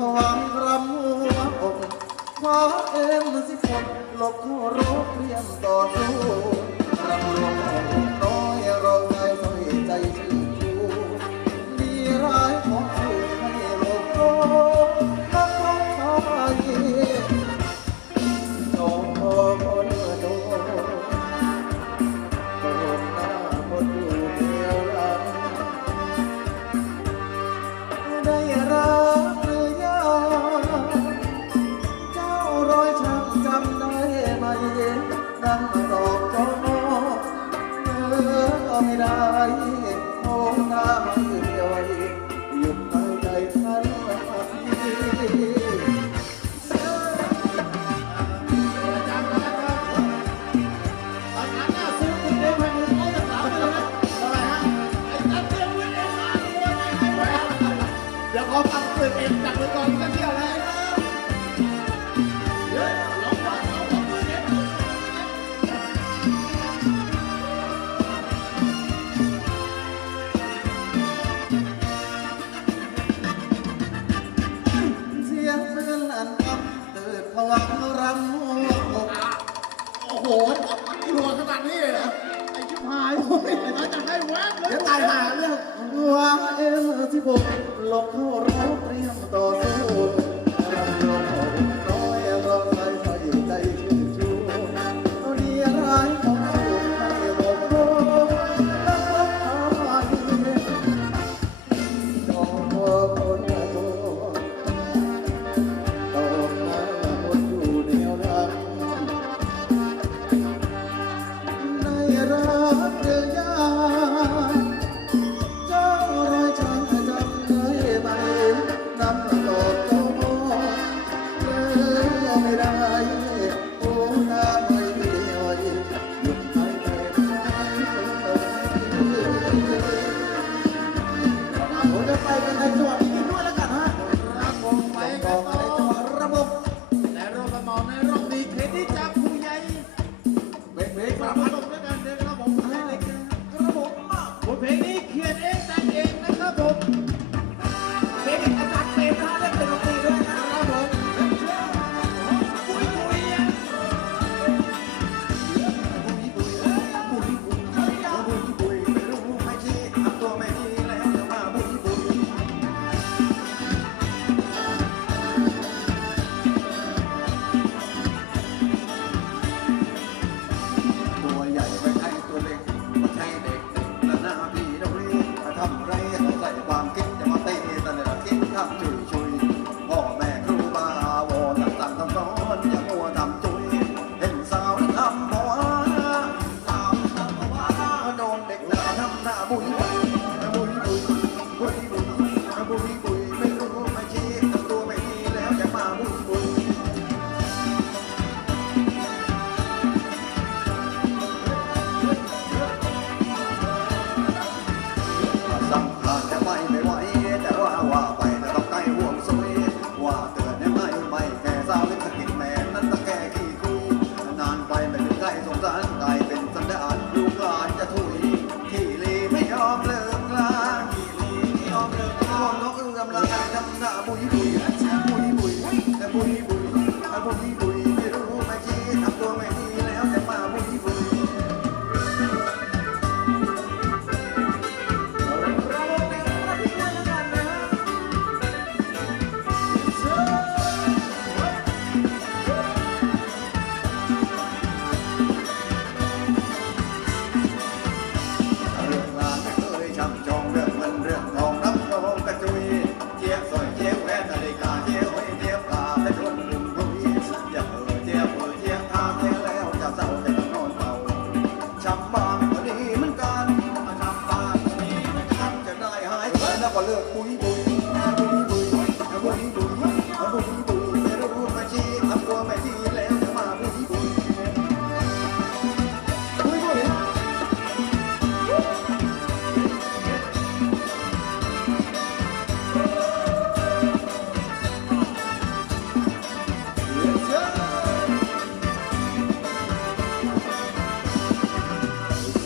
ความรำหัวอกขอเอ็มสิคนหลบเรู้เตรียมต่อสู้ วังรำหัวอกโอ้โหรัวขนาดนี้เลยนะไอชิบหายโอ้ยเราจะให้แวบเลยเดี๋ตายหาเรื่องหัวเอลที่ผมหลบเข้าเราเตรียมต่อสู้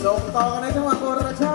ส่งต่อกันในจังหวัดกรุงเทพ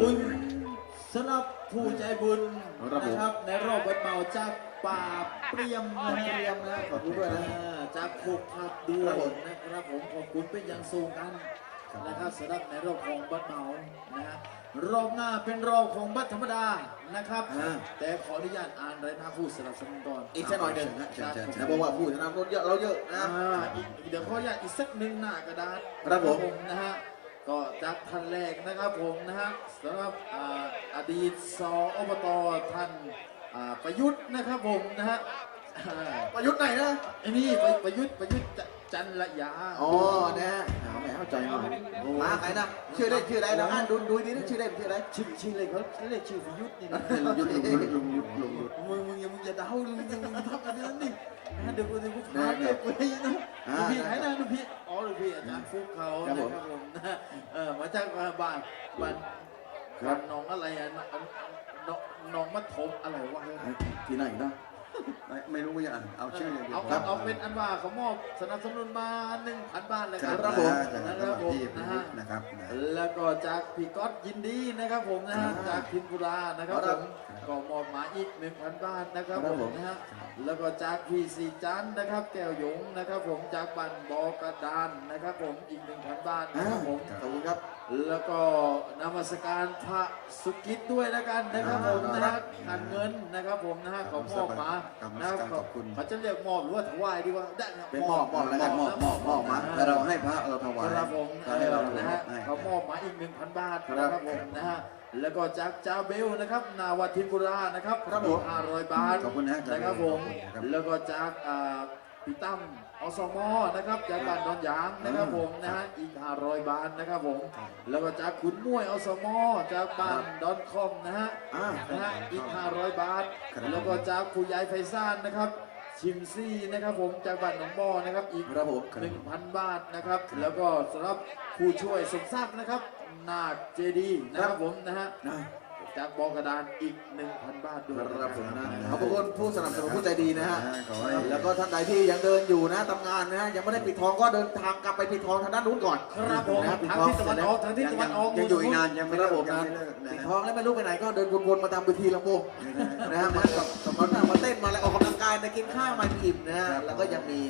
บุญครับผม นะครับ ในรอบวันเมาจากป่าเปรียมนะเตรียมนะขอบคุณด้วยนะอ่าจากโคกพับด้วครัยบผมนะครับผมขอบคุณเป็นอย่างสูงกันนะครับสำหรับในรอบของบัตรเมานะฮะรอบหน้าเป็นรอบของบัตรธรรมดานะครับ อ่า แต่ขออนุญาตอ่านรายนามผู้สนับสนุนก่อนอีกสักหน่อยหนึ่งเชิญเชิญเชิญนะเพราะว่าผู้ชนะรถเยอะเราเยอะนะ อ่าอีกเดี๋ยวขออนุญาตอีกสักหนึ่งหน้ากระดาษครับผม นะฮะ ก็จากท่านแรกนะครับผมนะฮะสำหรับอ่าอดีตสอบตท่านอ่าประยุทธ์นะครับผมนะฮะอ่าประยุทธ์ไหนนะไอ้นี่ประประยุทธ์ประยุทธ์จจันละยาอ๋อนะฮะเอาแหมเข้าใจมามาใครนะชื่อเล่นชื่ออะไรนะอ่านดูดูดีนะชื่อเล่นชื่ออะไรชื่อชื่ออะไรเขาเรียกชื่อประยุทธ์นี่นะลุงยุทธลุงยุทธลุงยุทธลุงยุทธมึงมึงอย่ามึงอย่าเดามึงมึงมึงทำอะไรนั่นนี่นะเดี๋ยวกูเดี๋ยวกูพาเด็กไปนะอ่า ลูกพี่ไหนนะลูกพี่อ๋อลูกพี่อาจารย์ฟุกเขาครันะบคผมรับผมนะเออมาจากบ้านบ้านบ้านครับหน้องอะไรอะหนองหนองหนองมัดถมอะไรวะที่ไหนนะไม่ไม่รู้อย่าเอาชื่ออย่างเดียเอาวเอาเอาเป็นอันว่าเขามอบสนับสนุนมา1,000บาทเลยคครัรับบผมจากนะจังคหรัวับดผมที่ประนะยุทฮะธ์นะครับนะแล้วก็จากพี่ก๊อตยินดีนะครับผมนะฮะอ่าจากพิมพุรานะครับคผรับมก็มอบหมายอีก1,000บาทนะครับครับผผมมนะฮะ แล้วก็จากพี่สีจันทร์นะครับ แก้วหยงนะครับ ผมจากบันบอกระดานนะครับ ผมอีก1,000บาทนะครับผมขอบคุณครับ แล้วก็นมัสการพระสุกิตด้วยแล้วกันนะครับผมนะฮะการเงินนะครับผมนะฮะขอมอบมานะครับขอบคุณเขาจะเรียกมอบหรือว่าถวายดีกว่าได้ครับเป็นมอบมอบแล้วกันมอบมอบมอบมาแต่เราให้พระเราถวายครับผมก็ให้เราถนะวาฮะยให้เขามอบมาอีก1,000บาทครับนะครับผมนะฮะ แล้วก็จากจาเบลนะครับ นาวัทินบุรานะครับครับผม500บาทขอบคุณนะนะครับผมครับ แล้วก็จากอ่าพี่ตั้มอสมนะครับจากบ้านดอนยางนะครับผมนะฮะอีก500บาทนะครับผม แล้วก็จากขุนมวยอสมจากบ้านดอนคอมนะฮะอ่า นะฮะอีก500บาท ครับ แล้วก็จากผู้ใหญ่ไฟซ่านนะครับ ชิมซี่นะครับผมจากบ้านหนองบ่อนะครับอีก ครับผม 1,000 บาทนะครับ แล้วก็สำหรับผู้ช่วยสมศักดิ์นะครับ นาคเจดีนะครับผมนะฮะนะจากบอกระดานอีก 1,000 บาทด้วยครับผมนะขอบคุณผู้สนับสนุนผู้ใจดีนะฮะขอให้แล้วก็ท่านใดที่ยังเดินอยู่นะทำงานนะฮะยังไม่ได้ปิดทองก็เดินทางกลับไปปิดทองทางด้านนู้นก่อนครับผมนะปิดทางทองที่ตะวันออกทางที่ยังตะวันออกยังอยู่อีกนานยังไม่คเลิรับกผมยังนะไม่เลิกนะปิดทองแล้วไม่รู้ไปไหนก็เดินวนๆมาตามเวทีลำโพงนะฮะมากับสมรรถมาเต้นมาอะไรออกกำลังกายนะกินข้าวมาอิ่มนะฮะแล้วก็ยังมี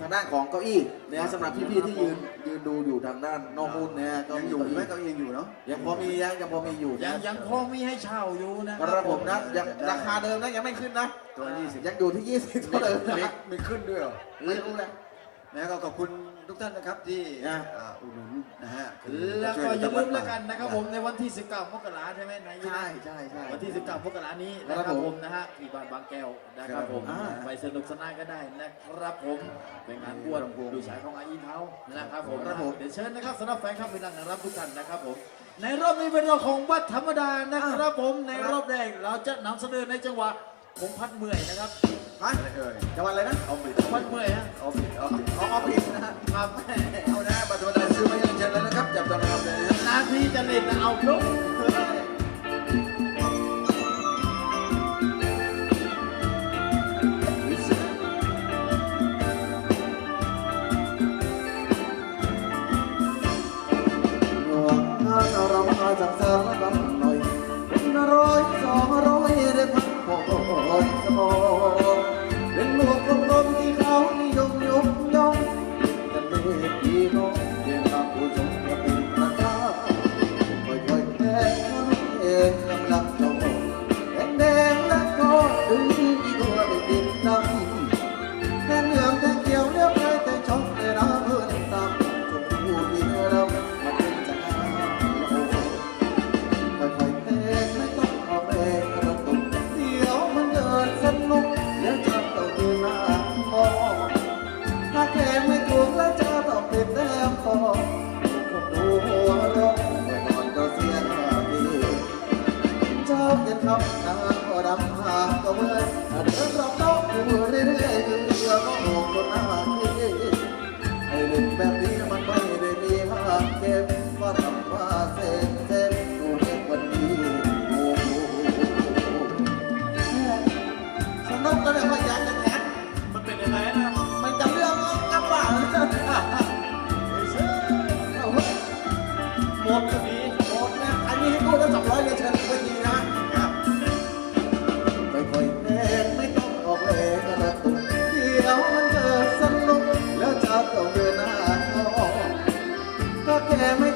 ทางด้านของเก้าอี้นะฮะสำหรับพี่ๆที่ยืนยืนดูอยู่ทางด้านนอกหุ้นนะฮะก็ยังมีอยู่เก้าไหมอี้ก็ยังอยู่เนาะยังพอมียังยังพอมีอยู่ยันะงยังพอมีให้เช่าอยู่นะครับผมนะยังราคาเดิมนะยังไม่ขึ้นนะตัวยี่สิบยังอยู่ที่ 20เท่าเดิมนะมีมีขึ้นด้วยเหรอไม่รู้นะนะก็ขอบคุณ ทุกท่านนะครับที่นะอ่าอุดหนุนนะฮะแล้วก็อย่าลืมแล้วกันนะครับผมในวันที่ 19มกราใช่ไหมนายใช่ใช่ใช่ วันที่ 19มกรานี้นะคครัรับบผมผมนะฮะที่บ้านบางแก้วนะครับผมอ่าไปสนุกสนานกันได้นะครับผมเป็นงานบวชดูฉายของอาอีเท้านะครับผมนะเดี๋ยวเชิญนะครับสำหรับแฟนคลับพี่นังนะครับทุกท่านนะครับผมในรอบนี้เป็นรอบของบัตรธรรมดานะครับผมในรอบแรกเราจะนำเสนอในจังหวะ ผมพัดเมื่อยนะครับฮะอะไรเอ่ยจังหวัดอะไรนะ เอาปิดพัดเมื่อยฮะเอาปิดเอาปิดเอาเอาผิดนะฮะครับเอานะบัตรธรรมดาซื้อมายังเชิญแล้วนะครับ จับจองนะครับเลยนะนาทีจะเล่นนะเอาลุก que me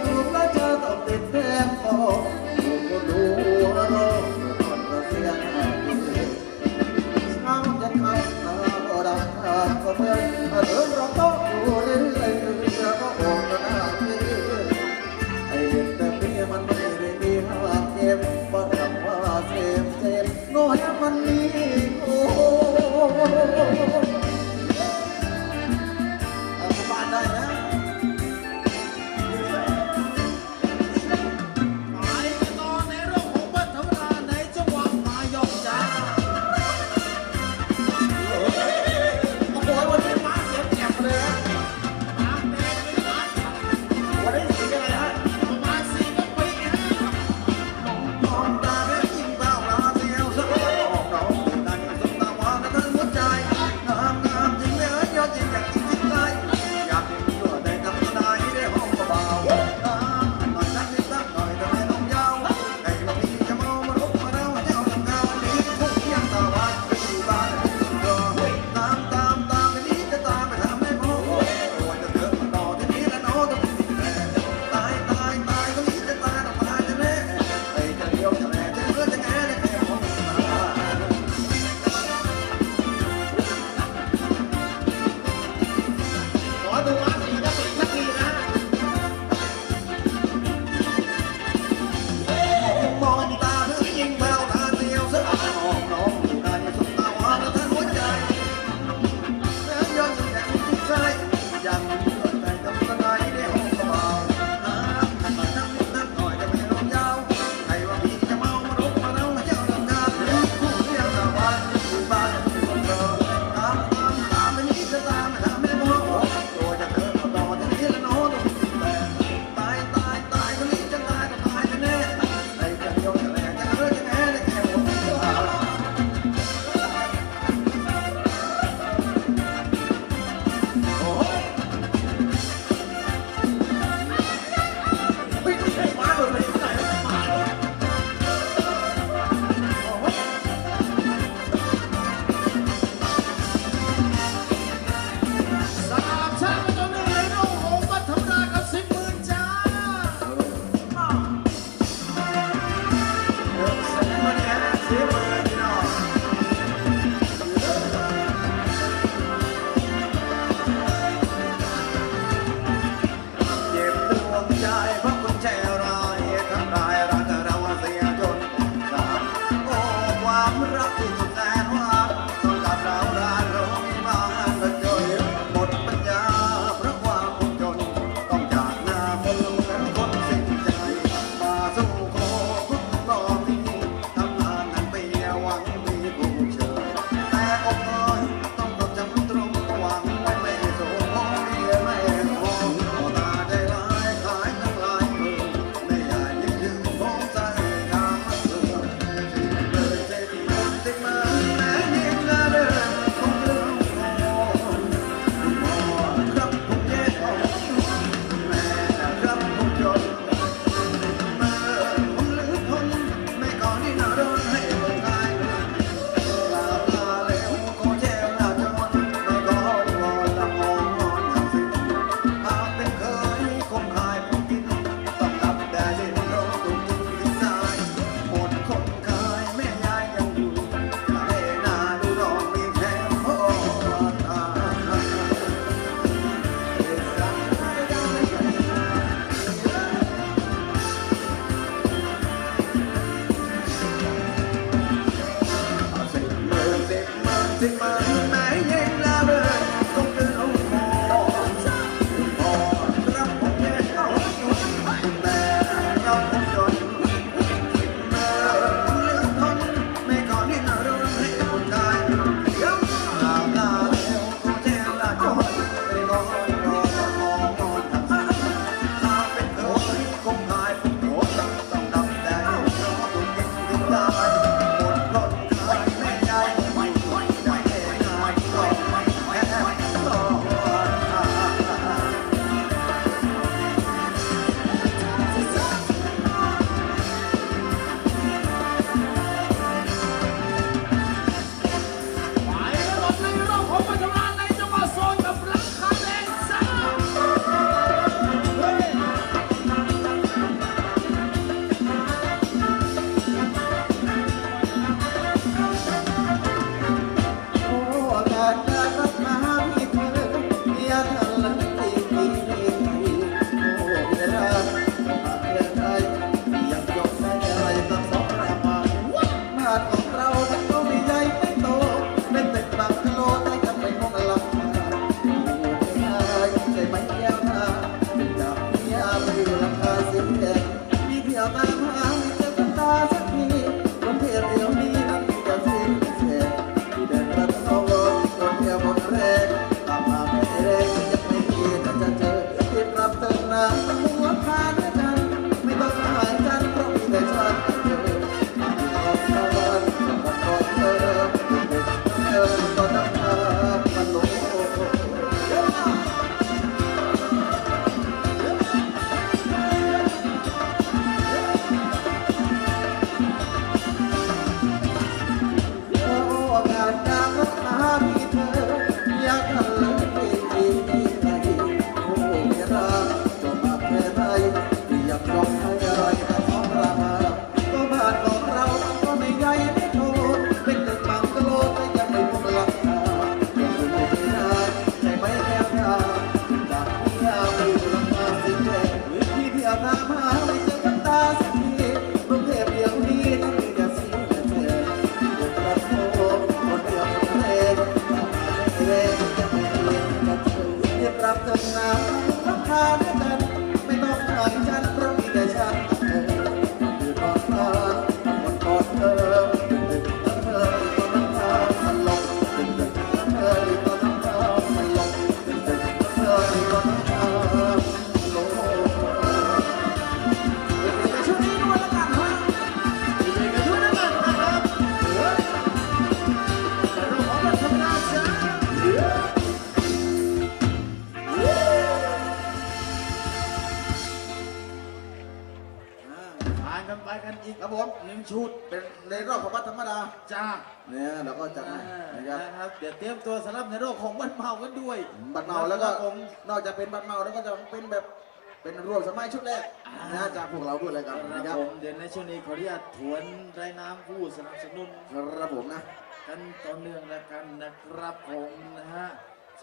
ชุดเป็นในรอบของวัดธรรมดาจ้าเนี่ยเราก็จัดให้นะครับนะครับ เดี๋ยวเตรียมตัวสำหรับในโรคของบ้านเมากันด้วยบัตรเมาแล้วก็นะครับผมนอกจากเป็นบัตรเมาแล้วก็จะเป็นแบบเป็นรวมสมัยชุดแรกนะจากพวกเราด้วยเลยครับคนะรับครับผมเดี๋ยวในช่วงนี้ขออนุญาตทวนรายนามผู้สนับสนุนครับผมนะกันต่อเนื่องแล้วกันนะครับผมนะฮะ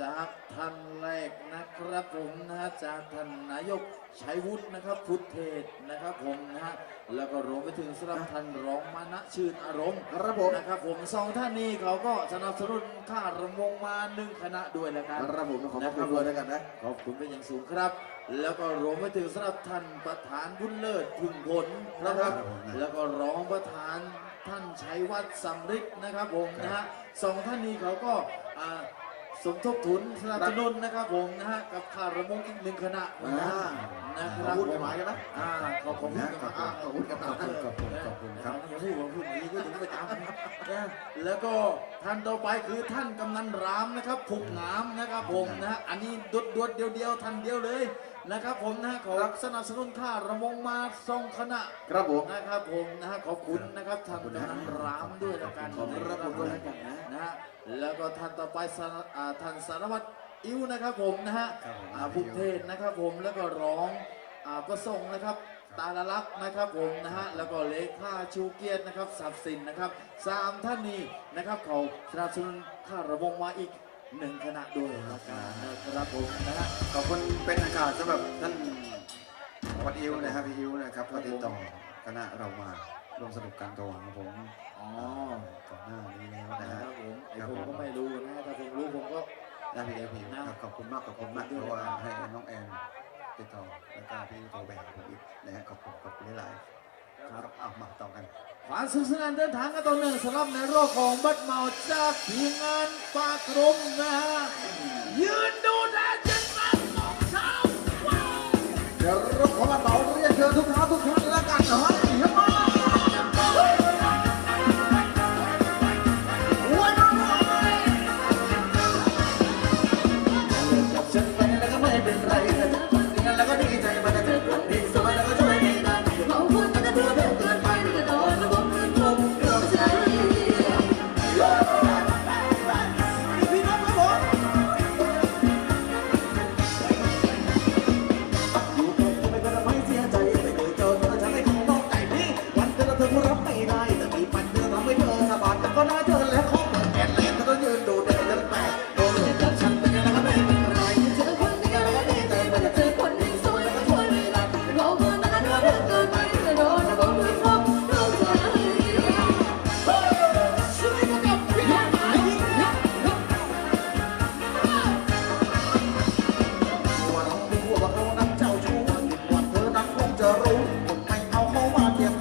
จากท่านแรกนะครับผมนะฮะจากท่านนายก ชัยวุฒินะครับพุทธเทศนะครับผมนะฮะแล้วก็รวมไปถึงสำหรับท่านรองมานะชื่นอารมณ์ครับผมนะครับผมสองท่านนี้เขาก็สนับสนุนค่ารำวงมาหนึ่งคณะด้วยแล้วกันครับผมขอบคุณด้วยแล้วกันนะขอบคุณเป็นอย่างสูงครับ แล้วก็รวมไปถึงสำหรับท่านประธานบุญเลิศพึงผลนะครับครับผมแล้วก็รองประธานท่านชัยวัฒน์สำริดนะครับผมนะฮะสองท่านนี้เขาก็อ่า สมทบทุนสนับสนุนนะครับผมนะฮะกับค่าระมงอีกหนึ่งคณะเหมือนกันนะครับพูดไปหมายใช่ไหมอ่าขอบคุณนะนะขคอรับบคุณขอบคุณขอบคุณขอบคุณขอบคุณครับอย่าพูดว่าพูดอย่างนี้ก็ถึงไปตามนะแล้วก็ท่านต่อไปคือท่านกำนันรามนะครับผูกงามนะครับผมนะฮะอันนี้ดวดดวดๆเดียวเดียวๆท่านเดียวเลยนะครับผมนะฮะขอสนับสนุนค่าระมงมาสองคณะครับผมนะครับผมนะฮะขอบคุณนะครับท่านกำนันรามด้วยแล้วกันขอบคุณนะครับผมด้วยแล้วกันนะนะฮะ แล้วก็ท่านต่อไปสารอ่าท่านสารวัตรอิ้วนะครับผมนะฮะครับผมอ่าภูมิเทศนะครับผมแล้วก็ร้องอ่าประสงค์นะครับตาละลักษณ์นะครับผมนะฮะแล้วก็เลขาชูเกียรตินะครับสับสินนะครับสามท่านนี้นะครับเขาสนับสนุนค่าระวงมาอีกหนึ่งคณะด้วยละกันนะครับผมนะฮะ ขอบคุณเป็นอากาศสำหรับท่านวัดอิวนะครับพี่อิวนะครับก็ติดต่อคณะเรามาร่วมสนุกกันก่อนครับผม อ๋อก่อนหน้านี้แล้วนะคฮะ รับผมไอ้ผมก็ไม่รู้นะถ้าผมรู้ผมก็ ได้พี่เพี่ครัขอบคุณมากขอบคุณมากที่าว่าให้น้องแอนติดต่อแล้วก็พี่โทรแบ่งผมอีกนะฮะขอบคุณขอบคุณหลายๆครับเอามาต่อกันขวานสุสนันเดินทางกันตัวหนึ่งสำหรับในรอบของบัดเมาจากทีมงานปากกรมนะฮะยืนดูแลจันทร์ของเช้า เดี๋ยวรบขอมาต่อเรียกเชิญทุกท่านทุกท่าน